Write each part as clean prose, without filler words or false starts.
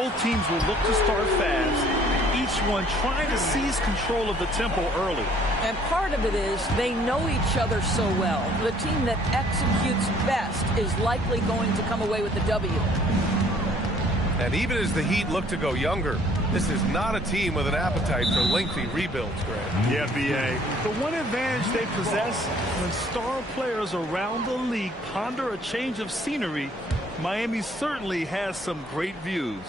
Both teams will look to start fast, each one trying to seize control of the tempo early. And part of it is they know each other so well. The team that executes best is likely going to come away with the W. And even as the Heat look to go younger, this is not a team with an appetite for lengthy rebuilds, Greg. Yeah, B.A. The one advantage they possess, when star players around the league ponder a change of scenery, Miami certainly has some great views.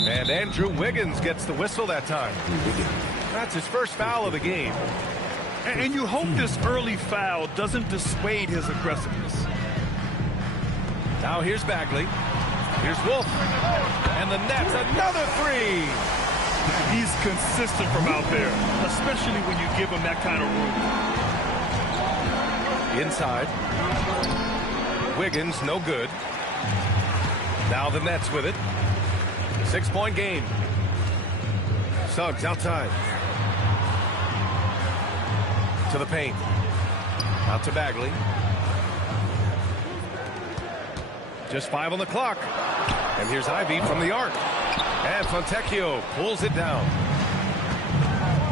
And Andrew Wiggins gets the whistle that time. That's his first foul of the game. And you hope this early foul doesn't dissuade his aggressiveness. Now here's Bagley. Here's Wolf. And the Nets, another three. He's consistent from out there, especially when you give him that kind of room. Inside. Wiggins, no good. Now the Nets with it. 6-point game. Suggs outside. To the paint. Out to Bagley. Just 5 on the clock. And here's Ivy from the arc. And Fontecchio pulls it down.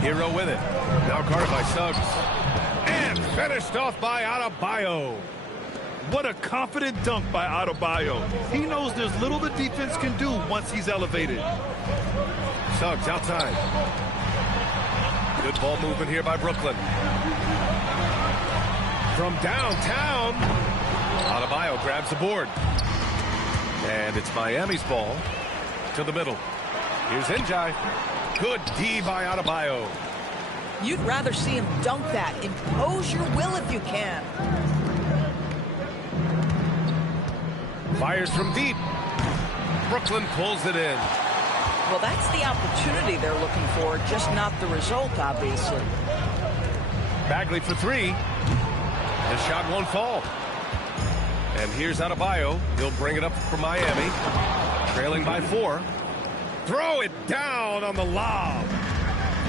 Hero with it. Now guarded by Suggs. And finished off by Adebayo. What a confident dunk by Adebayo. He knows there's little the defense can do once he's elevated. Suggs outside. Good ball movement here by Brooklyn. From downtown, Adebayo grabs the board. And it's Miami's ball to the middle. Here's Njai. Good D by Adebayo. You'd rather see him dunk that. Impose your will if you can. Fires from deep. Brooklyn pulls it in. Well, that's the opportunity they're looking for, just not the result, obviously. Bagley for three. His shot won't fall. And here's Adebayo. He'll bring it up for Miami. Trailing by 4. Throw it down on the lob.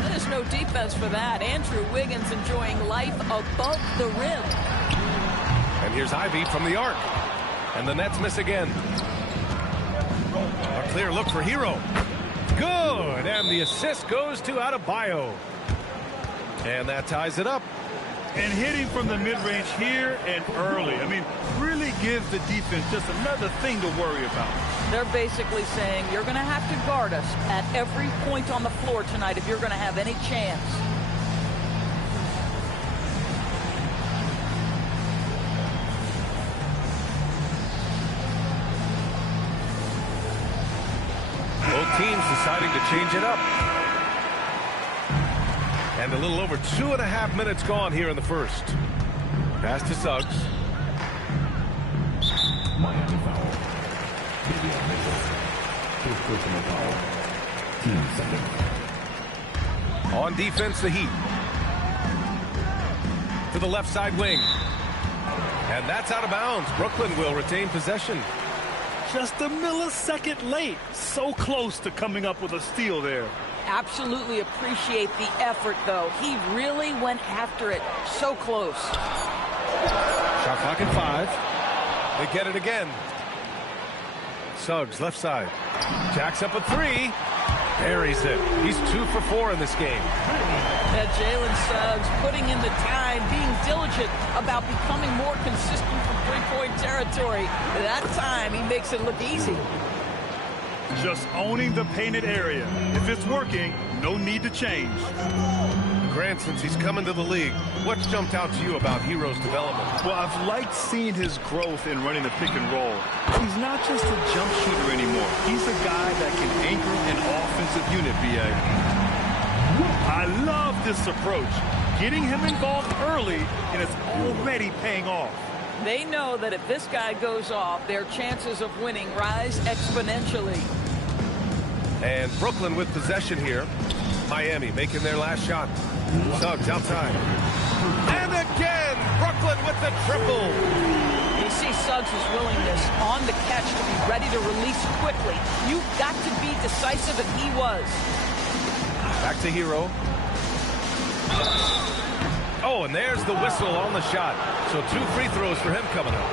There's no defense for that. Andrew Wiggins enjoying life above the rim. And here's Ivy from the arc. And the Nets miss again. A clear look for Hero. Good. And the assist goes to Adebayo. And that ties it up. And hitting from the mid-range here and early. I mean, really gives the defense just another thing to worry about. They're basically saying you're going to have to guard us at every point on the floor tonight if you're going to have any chance. Both teams deciding to change it up. And a little over 2.5 minutes gone here in the first. Pass to Suggs. Miami foul. His personal foul. Team second. On defense, the Heat. To the left side wing. And that's out of bounds. Brooklyn will retain possession. Just a millisecond late. So close to coming up with a steal there. Absolutely appreciate the effort, though. He really went after it so close. Shot clock at 5. They get it again. Suggs, left side. Jacks up a 3. Buries it. He's 2 for 4 in this game. That Jalen Suggs putting in the time, being diligent about becoming more consistent from three-point territory. That time, he makes it look easy. Just owning the painted area. If it's working, no need to change. Grant, since he's come into the league, what's jumped out to you about Hero's development? Well, I've liked seeing his growth in running the pick and roll. He's not just a jump shooter anymore. He's a guy that can anchor an offensive unit, B.A. I love this approach. Getting him involved early, and it's already paying off. They know that if this guy goes off, their chances of winning rise exponentially. And Brooklyn with possession here. Miami making their last shot. Suggs outside. And again, Brooklyn with the triple. You see Suggs' willingness on the catch to be ready to release quickly. You've got to be decisive, and he was. Back to Hero. Oh, and there's the whistle on the shot. So 2 free throws for him coming up.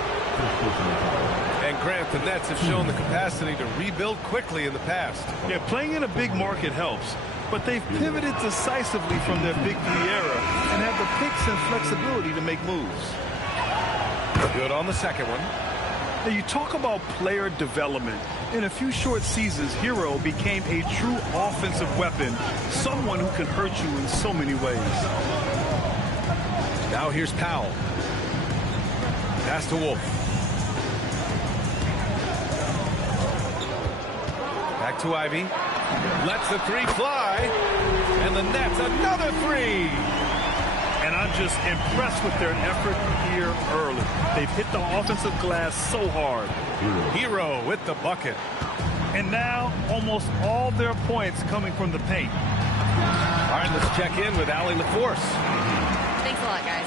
And Grant, the Nets have shown the capacity to rebuild quickly in the past. Yeah, playing in a big market helps, but they've pivoted decisively from their Big Three era and have the picks and flexibility to make moves. Good on the second one. Now, you talk about player development. In a few short seasons, Hero became a true offensive weapon, someone who can hurt you in so many ways. Now here's Powell. Pass to Wolf. Back to Ivy. Lets the three fly. And the Nets another three. And I'm just impressed with their effort here early. They've hit the offensive glass so hard. Hero with the bucket. And now almost all their points coming from the paint. All right, let's check in with Allie LaForce. Thanks a lot, guys.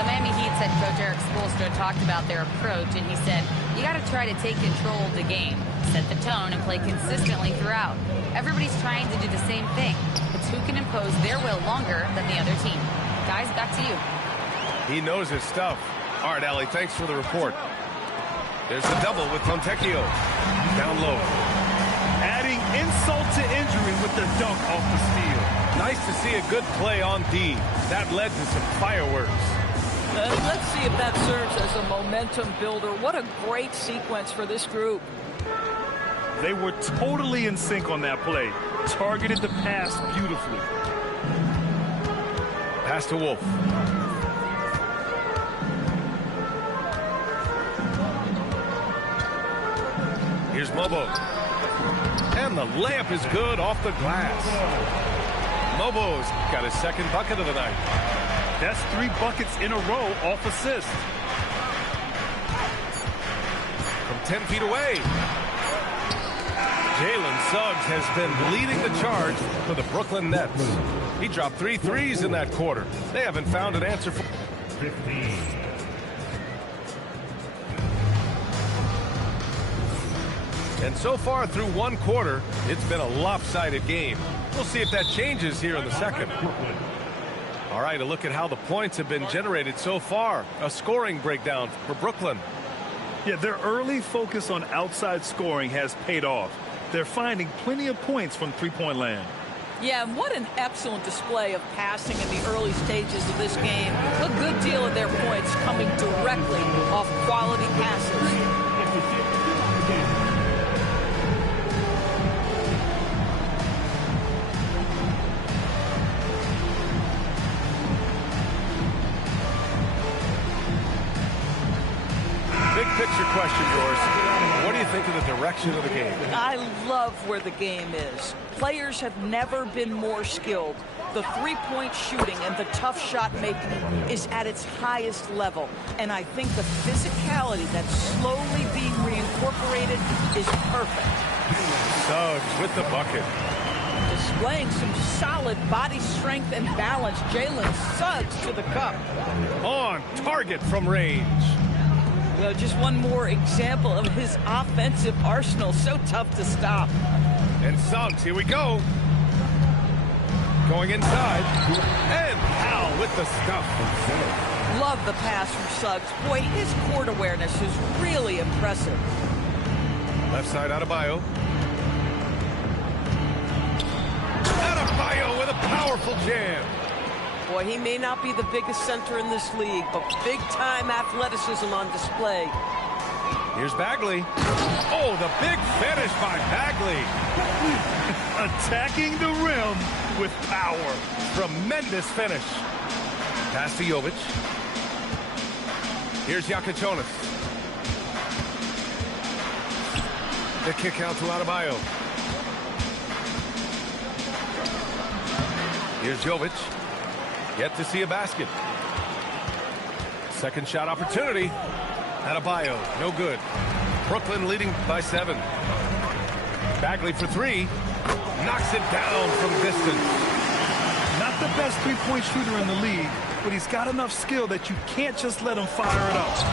The Miami Heat said Coach Eric Spoelstra talked about their approach, and he said, you got to try to take control of the game, set the tone, and play consistently throughout. Everybody's trying to do the same thing. It's who can impose their will longer than the other team. Guys, back to you. He knows his stuff. All right, Allie, thanks for the report. There's the double with Fontecchio. Down low. Adding insult to injury with the dunk off the steal. Nice to see a good play on D. That led to some fireworks. Let's see if that serves as a momentum builder. What a great sequence for this group. They were totally in sync on that play. Targeted the pass beautifully. Pass to Wolf. Here's Mobo. And the layup is good off the glass. Mobo's got his second bucket of the night. That's 3 buckets in a row off assist. From 10 feet away. Jalen Suggs has been leading the charge for the Brooklyn Nets. He dropped 3 threes in that quarter. They haven't found an answer for 15. And so far through one quarter, it's been a lopsided game. We'll see if that changes here in the second. All right, a look at how the points have been generated so far. A scoring breakdown for Brooklyn. Yeah, their early focus on outside scoring has paid off. They're finding plenty of points from three-point land. Yeah, and what an excellent display of passing in the early stages of this game. A good deal of their points coming directly off quality passes. Big picture question, yours. What do you think of the direction of the game? I love where the game is. Players have never been more skilled. The three-point shooting and the tough shot making is at its highest level. And I think the physicality that's slowly being reincorporated is perfect. Suggs with the bucket. Displaying some solid body strength and balance. Jalen Suggs to the cup. On target from range. Well, just one more example of his offensive arsenal. So tough to stop. And Suggs, here we go. Going inside. And Powell with the stuff. Love the pass from Suggs. Boy, his court awareness is really impressive. Left side Adebayo. Adebayo with a powerful jam. Boy, he may not be the biggest center in this league, but big-time athleticism on display. Here's Bagley. Oh, the big finish by Bagley. Attacking the rim with power. Tremendous finish. Pass to Jovic. Here's Jakučonis. The kick out to Adebayo. Here's Jovic. Yet to see a basket. Second shot opportunity. Adebayo, no good. Brooklyn leading by 7. Bagley for 3. Knocks it down from distance. Not the best three-point shooter in the league, but he's got enough skill that you can't just let him fire it up.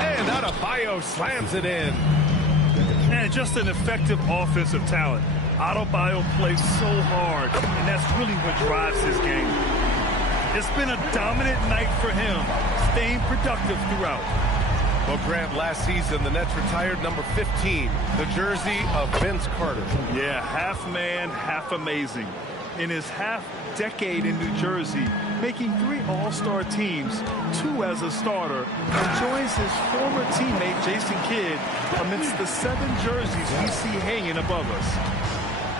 And Adebayo slams it in. And just an effective offensive talent. Adebayo plays so hard, and that's really what drives his game. It's been a dominant night for him, staying productive throughout. Well, Grant, last season, the Nets retired number 15, the jersey of Vince Carter. Yeah, half man, half amazing. In his half-decade in New Jersey, making 3 All-Star teams, 2 as a starter, and joins his former teammate Jason Kidd amidst the 7 jerseys we see hanging above us.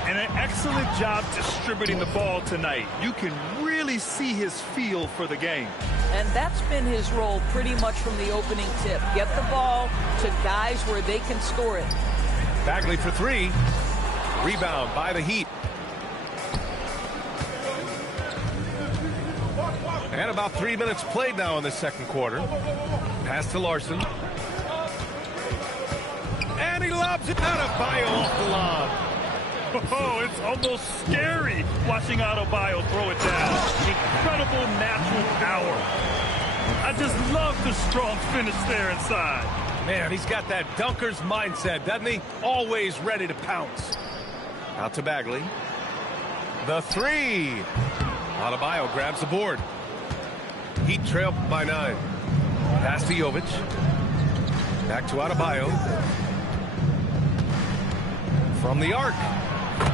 And an excellent job distributing the ball tonight. You can really see his feel for the game. And that's been his role pretty much from the opening tip. Get the ball to guys where they can score it. Bagley for 3. Rebound by the Heat. And about 3 minutes played now in the second quarter. Pass to Larson. And he lobs it out of Adebayo off the lob. Oh, it's almost scary watching Adebayo throw it down. Incredible natural power. I just love the strong finish there inside. Man, he's got that dunker's mindset, doesn't he? Always ready to pounce. Out to Bagley. The 3. Adebayo grabs the board. Heat trail by 9. Pass to Jovic. Back to Adebayo. From the arc.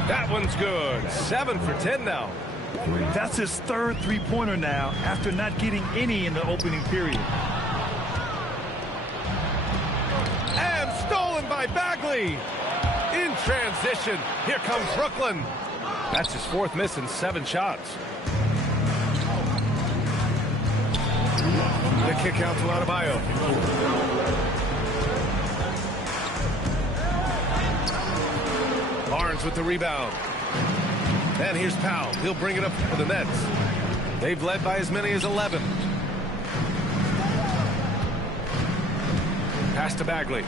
That one's good. 7 for 10 now. That's his 3rd three-pointer now after not getting any in the opening period. And stolen by Bagley. In transition. Here comes Brooklyn. That's his 4th miss in 7 shots. The kick out to Adebayo. Barnes with the rebound. And here's Powell. He'll bring it up for the Nets. They've led by as many as 11. Pass to Bagley.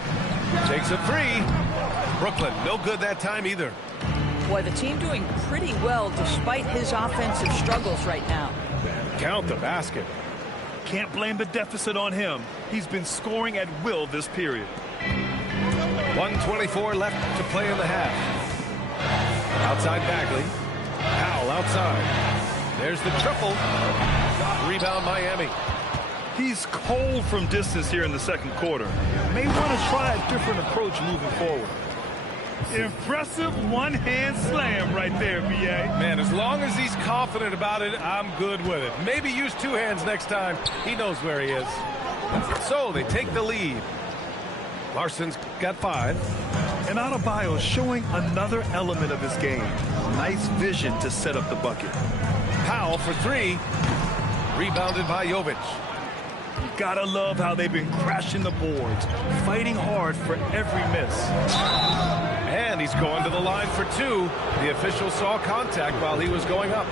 Takes a 3. Brooklyn, no good that time either. Boy, the team doing pretty well despite his offensive struggles right now. Count the basket. Can't blame the deficit on him. He's been scoring at will this period. 1:24 left to play in the half. Outside Bagley. Powell outside. There's the triple. Rebound Miami. He's cold from distance here in the second quarter. May want to try a different approach moving forward. Impressive one-hand slam right there, B.A. Man, as long as he's confident about it, I'm good with it. Maybe use 2 hands next time. He knows where he is. So they take the lead. Larson's got 5. And Adebayo showing another element of his game. Nice vision to set up the bucket. Powell for 3. Rebounded by Jovic. You gotta love how they've been crashing the boards, fighting hard for every miss. And he's going to the line for 2. The official saw contact while he was going up.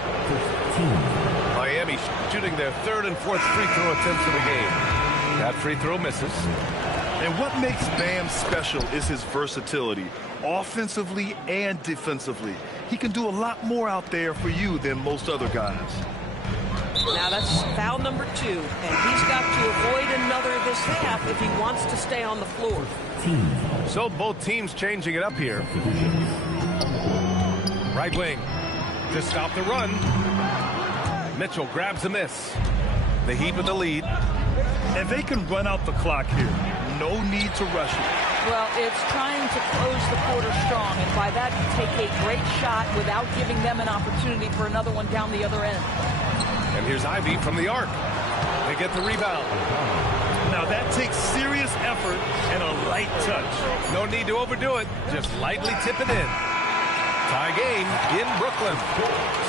Miami shooting their 3rd and 4th free throw attempts of the game. That free throw misses. And what makes Bam special is his versatility, offensively and defensively. He can do a lot more out there for you than most other guys. Now that's foul number 2, and he's got to avoid another this half if he wants to stay on the floor. So both teams changing it up here. Right wing to stop the run. Mitchell grabs a miss. The Heat with the lead. And they can run out the clock here. No need to rush it. Well, it's trying to close the quarter strong, and by that you take a great shot without giving them an opportunity for another one down the other end. And here's Ivy from the arc. They get the rebound. Now that takes serious effort and a light touch. No need to overdo it. Just lightly tip it in. Tie game in Brooklyn.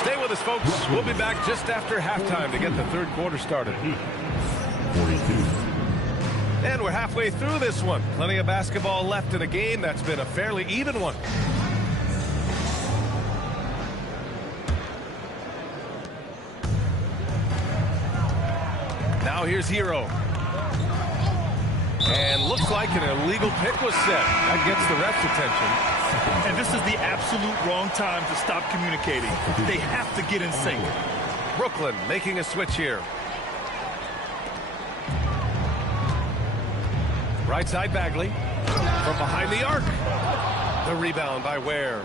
Stay with us, folks. We'll be back just after halftime to get the 3rd quarter started. 42. And we're halfway through this one. Plenty of basketball left in a game that's been a fairly even one. Now here's Hero. And looks like an illegal pick was set. That gets the ref's attention. And this is the absolute wrong time to stop communicating. They have to get in sync. Brooklyn making a switch here. Right side Bagley. From behind the arc. The rebound by Ware.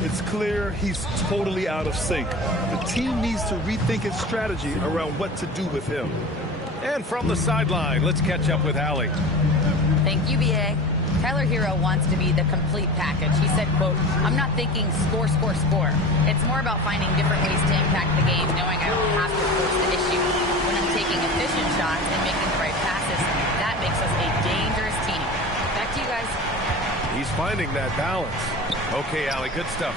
It's clear he's totally out of sync. The team needs to rethink its strategy around what to do with him. And from the sideline, let's catch up with Allie. Thank you, BA. Tyler Hero wants to be the complete package. He said, quote, "I'm not thinking score, score, score. It's more about finding different ways to impact the game, knowing I don't have to force the issue. When I'm taking efficient shots and making the right passes, that makes us a dangerous team." Back to you guys. He's finding that balance. Okay, Allie, good stuff.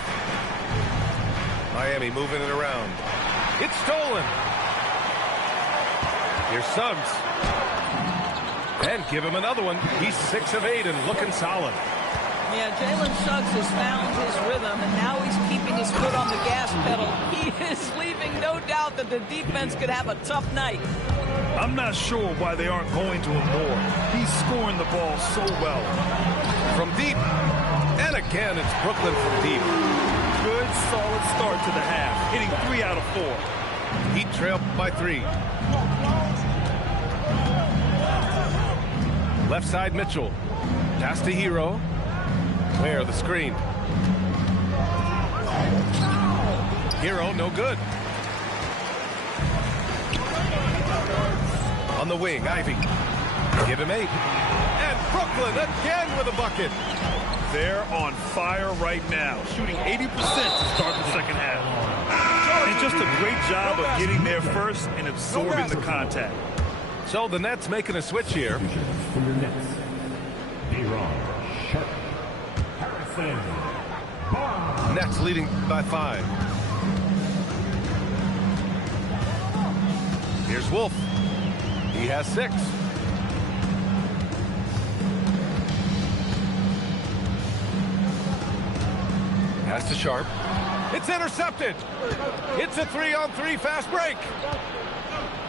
Miami moving it around. It's stolen. Here's Suggs. And give him another one. He's 6 of 8 and looking solid. Yeah, Jalen Suggs has found his rhythm, and now he's keeping his foot on the gas pedal. He is leaving no doubt that the defense could have a tough night. I'm not sure why they aren't going to him more. He's scoring the ball so well. From deep. And again, it's Brooklyn from deep. Good, solid start to the half, hitting 3 out of 4. Heat trail by 3. Left side, Mitchell. Pass to Hero. Where the screen? Hero, no good. On the wing, Ivy. Give him 8. And Brooklyn again with a bucket. They're on fire right now, shooting 80% to start the second half. And just a great job of getting there first and absorbing the contact. So the Nets making a switch here. For your Nets, De'Ron Sharp, Harrison Barnes. Nets leading by 5. Here's Wolf. He has 6. Pass to Sharp. It's intercepted. It's a 3-on-3 fast break.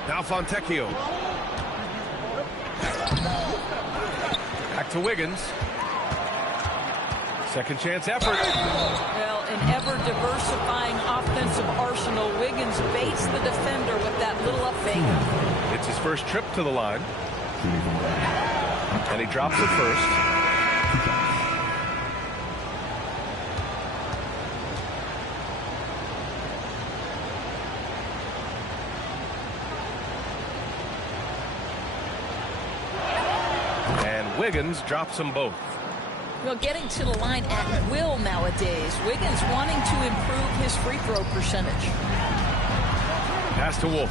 Now Fontecchio. Back to Wiggins. Second chance effort. Well, an ever-diversifying offensive arsenal. Wiggins baits the defender with that little up fake. It's his first trip to the line. And he drops it first. Wiggins drops them both. Well, getting to the line at will nowadays. Wiggins wanting to improve his free throw percentage. Pass to Wolf.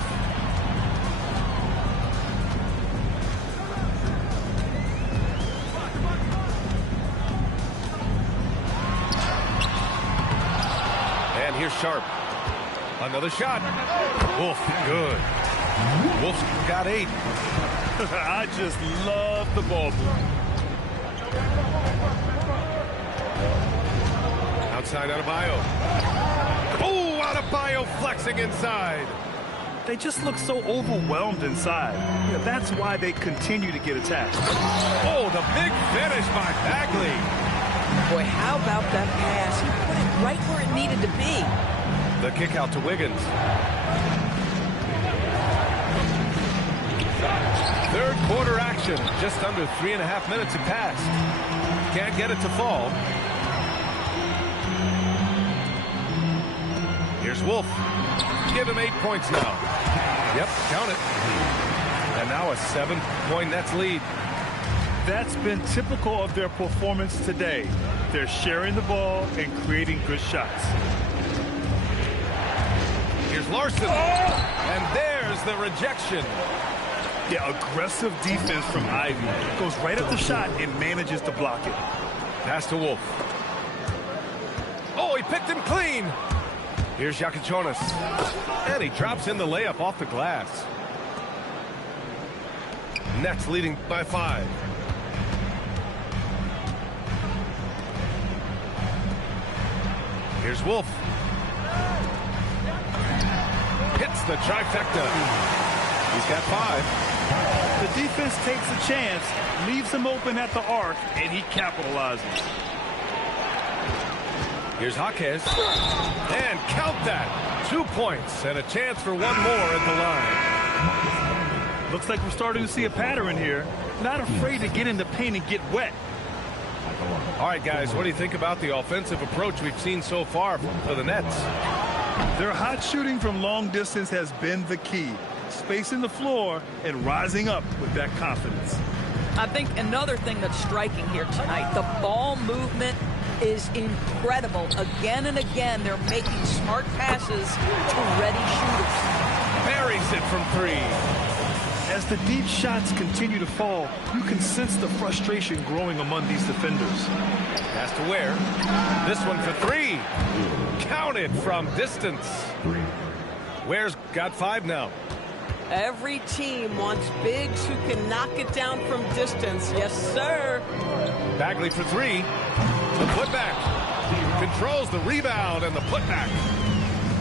And here's Sharp. Another shot. Wolf, good. Wolf's got 8. I just love the ball movement. Outside Adebayo. Oh, Adebayo flexing inside. They just look so overwhelmed inside. Yeah, that's why they continue to get attacked. Oh, the big finish by Bagley. Boy, how about that pass? He put it right where it needed to be. The kick out to Wiggins. Third quarter action. Just under 3.5 minutes have passed. Can't get it to fall. Here's Wolf. Give him 8 points now. Yep, count it. And now a 7-point Nets lead. That's been typical of their performance today. They're sharing the ball and creating good shots. Here's Larson. And there's the rejection. Yeah, aggressive defense from Ivy. Goes right at the shot and manages to block it. Pass to Wolf. Oh, he picked him clean. Here's Jakučionis. And he drops in the layup off the glass. Nets leading by 5. Here's Wolf. Hits the trifecta. He's got 5. The defense takes a chance, leaves him open at the arc, and he capitalizes. Here's Jaquez. And count that. 2 points and a chance for 1 more at the line. Looks like we're starting to see a pattern here. Not afraid to get in the paint and get wet. All right, guys, what do you think about the offensive approach we've seen so far for the Nets? Their hot shooting from long distance has been the key. spacing the floor and rising up with that confidence. I think another thing that's striking here tonight, the ball movement is incredible. Again and again, they're making smart passes to ready shooters. Buries it from 3. As the deep shots continue to fall, you can sense the frustration growing among these defenders. Has to Ware. This one for 3. Counted from distance. Ware's got 5 now. Every team wants bigs who can knock it down from distance. Yes, sir. Bagley for 3. The putback. Controls the rebound and the putback.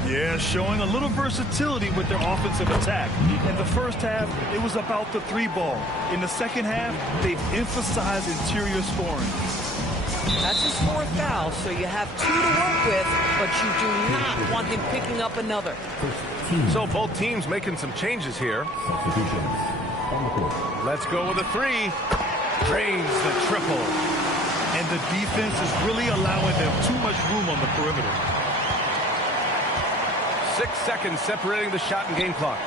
Yeah, showing a little versatility with their offensive attack. In the first half, it was about the 3 ball. In the second half, they've emphasized interior scoring. That's his 4th foul, so you have 2 to work with, but you do not want him picking up another. So both teams making some changes here. Let's go with a 3. Drains the triple. And the defense is really allowing them too much room on the perimeter. 6 seconds separating the shot and game clocks.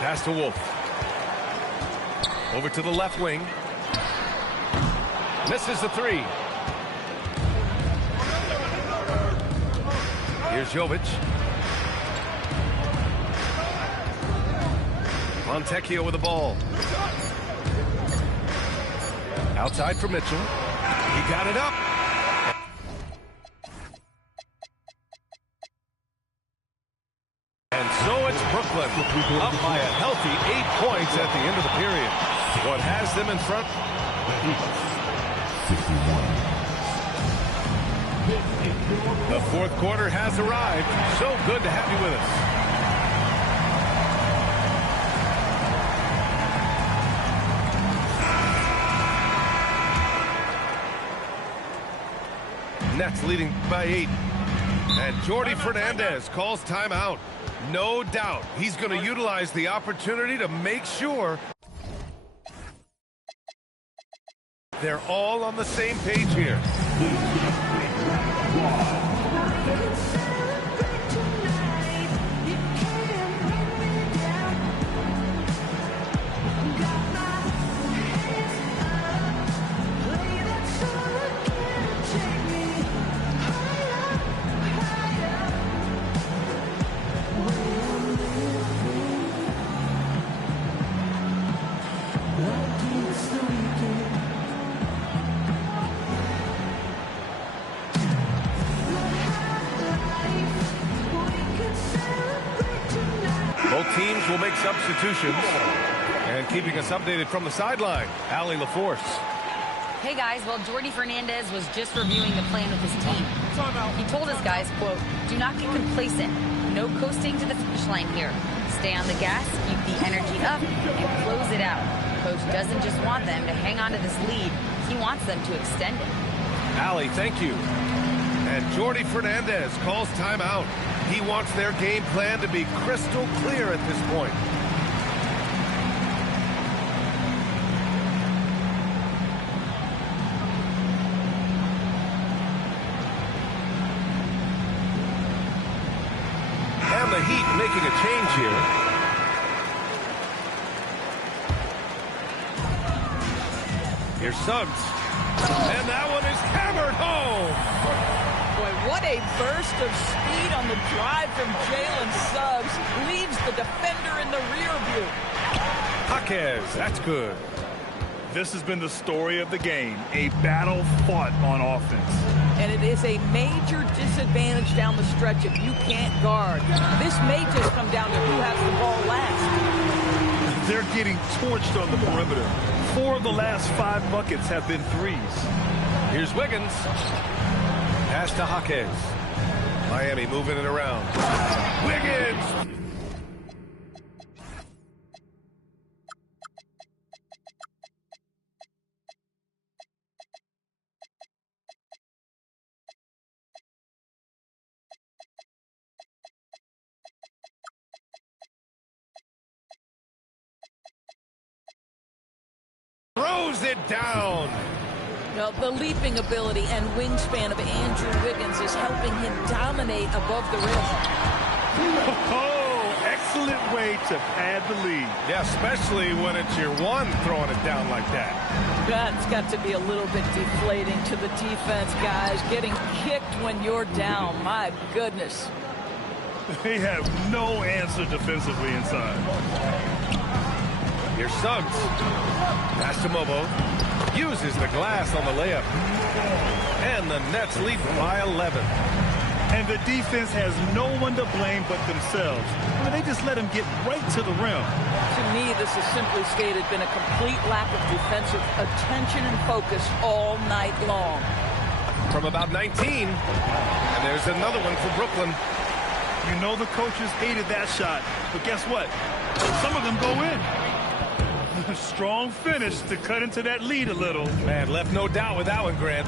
Pass to Wolf. Over to the left wing. Misses the 3. Here's Jovic. Fontecchio with the ball. Outside for Mitchell. He got it up. And so it's Brooklyn up by a healthy 8 points at the end of the period. What has them in front? 61. The 4th quarter has arrived. So good to have you with us. Nets leading by 8. And Jordi Fernandez calls timeout. No doubt he's going to utilize the opportunity to make sure they're all on the same page here. Both teams will make substitutions. And keeping us updated from the sideline, Allie LaForce. Hey guys, well, Jordi Fernandez was just reviewing the plan with his team. He told his guys, quote, "Do not get complacent. No coasting to the finish line here. Stay on the gas, keep the energy up, and close it out. Coach doesn't just want them to hang on to this lead. He wants them to extend it." Allie, thank you. And Jordi Fernandez calls timeout. He wants their game plan to be crystal clear at this point. And the Heat making a change here. Here's Suggs. And that one is hammered home. Boy, what a burst of speed on the drive from Jalen Suggs. Leaves the defender in the rear view. Jaquez, that's good. This has been the story of the game, a battle fought on offense. And it is a major disadvantage down the stretch if you can't guard. This may just come down to who has the ball last. They're getting torched on the perimeter. 4 of the last 5 buckets have been threes. Here's Wiggins. Pass to Jaquez. Miami moving it around. Wiggins! Throws it down. Well, the leaping ability and wingspan of Andrew Wiggins is helping him dominate above the rim. Oh, excellent way to pad the lead. Yeah, especially when it's your one throwing it down like that. That's got to be a little bit deflating to the defense, guys. Getting kicked when you're down. My goodness. They have no answer defensively inside. Here's Suggs. Pass to Mobo. Uses the glass on the layup. And the Nets lead by 11. And the defense has no one to blame but themselves. I mean, they just let him get right to the rim. To me, this has simply stated been a complete lack of defensive attention and focus all night long. From about 19. And there's another one for Brooklyn. You know the coaches hated that shot, but guess what? Some of them go in. Strong finish to cut into that lead a little. Man, left no doubt with that one, Grant.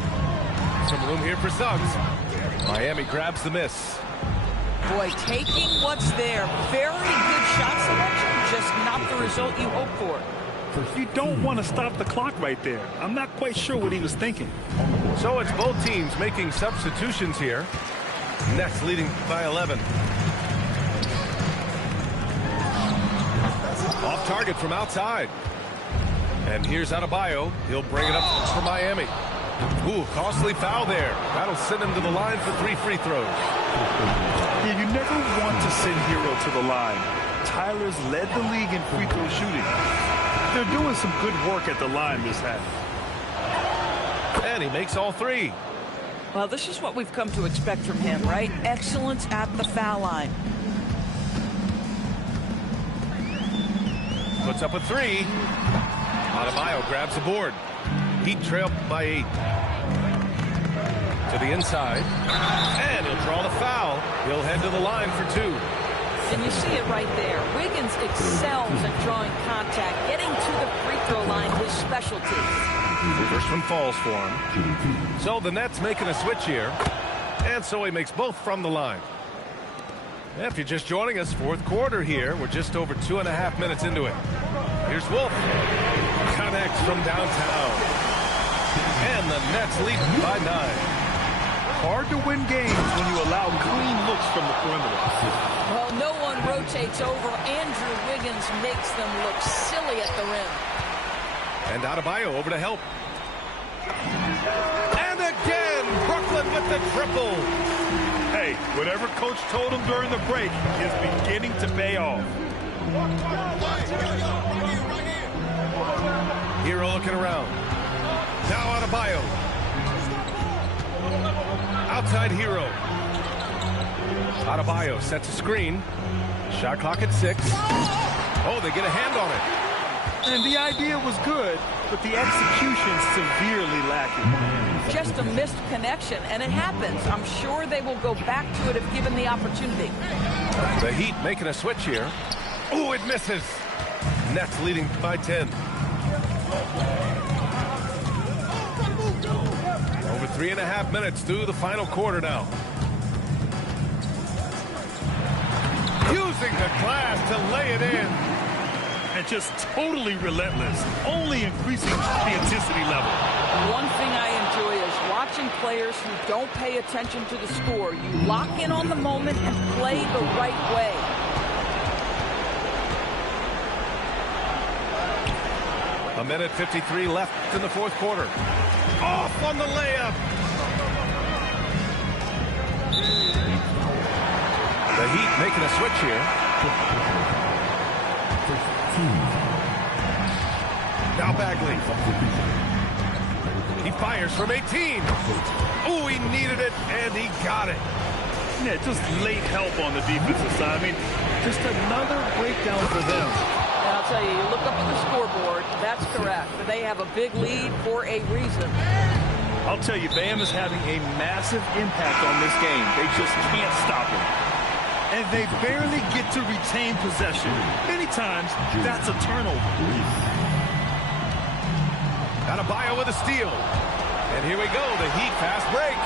Some room here for Suggs. Miami grabs the miss. Boy, taking what's there. Very good shot selection, just not the result you hope for. You don't want to stop the clock right there. I'm not quite sure what he was thinking. So it's both teams making substitutions here. Nets leading by 11. Off target from outside. And here's Adebayo. He'll bring it up for Miami. Ooh, costly foul there. That'll send him to the line for 3 free throws. Yeah, you never want to send Hero to the line. Tyler's led the league in free throw shooting. They're doing some good work at the line this half. And he makes all 3. Well, this is what we've come to expect from him, right? Excellence at the foul line. Puts up a 3. Adebayo grabs the board. Heat trail by 8. To the inside. And he'll draw the foul. He'll head to the line for 2. And you see it right there. Wiggins excels at drawing contact, getting to the free throw line, his specialty. The first one falls for him. So the Nets making a switch here. And so he makes both from the line. If you're just joining us, fourth quarter here. We're just over 2.5 minutes into it. Here's Wolf. Connects from downtown. And the Nets lead by 9. Hard to win games when you allow clean looks from the perimeter. Well, no one rotates over. Andrew Wiggins makes them look silly at the rim. And Adebayo over to help. And again, Brooklyn with the triple. Hey, whatever coach told him during the break is beginning to pay off. Hero looking around. Now Adebayo. Outside Hero. Adebayo sets a screen. Shot clock at 6. Oh, they get a hand on it. And the idea was good, but the execution severely lacking. Just a missed connection, and it happens. I'm sure they will go back to it if given the opportunity. The Heat making a switch here. Oh, it misses. Nets leading by 10. Over 3.5 minutes through the final quarter now. Using the glass to lay it in. And just totally relentless, only increasing the intensity level. One thing I enjoy is watching players who don't pay attention to the score. You lock in on the moment and play the right way. A minute 53 left in the fourth quarter. Off on the layup. The Heat making a switch here. Now Bagley. He fires from 18. Oh, he needed it, and he got it. Yeah, just late help on the defensive side. I mean, just another breakdown for them. And I'll tell you, you look up at the scoreboard, that's correct. They have a big lead for a reason. I'll tell you, Bam is having a massive impact on this game. They just can't stop him. And they barely get to retain possession. Many times, that's a turnover. Adebayo with a steal. And here we go, the Heat fast break.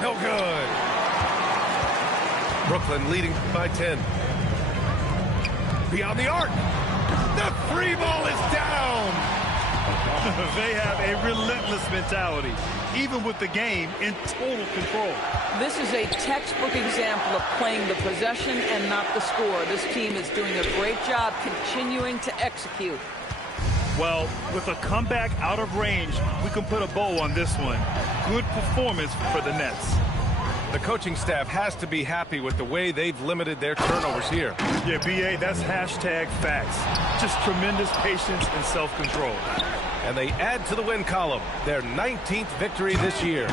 No good. Brooklyn leading by 10. Beyond the arc. The free ball is down. They have a relentless mentality. even with the game in total control. This is a textbook example of playing the possession and not the score. This team is doing a great job continuing to execute. Well, with a comeback out of range, we can put a bow on this one. Good performance for the Nets. The coaching staff has to be happy with the way they've limited their turnovers here. Yeah, B.A., that's hashtag facts. Just tremendous patience and self-control. And they add to the win column, their 19th victory this year.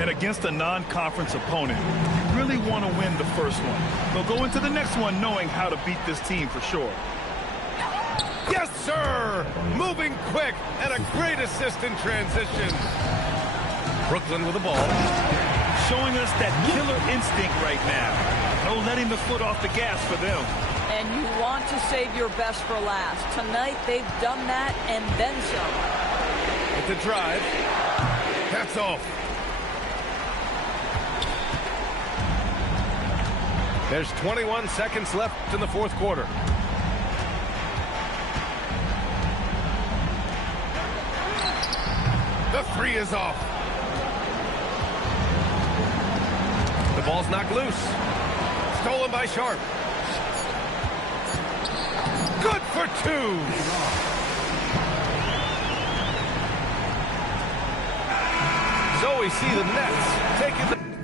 And against a non-conference opponent, you really want to win the first one. They'll go into the next one knowing how to beat this team for sure. Yes, sir! Moving quick and a great assist in transition. Brooklyn with the ball. Showing us that killer instinct right now. No letting the foot off the gas for them. And you want to save your best for last. Tonight, they've done that and then some. With the drive. That's off. There's 21 seconds left in the fourth quarter. The three is off. The ball's knocked loose. Stolen by Sharp. Good for two. So we see the Nets taking the...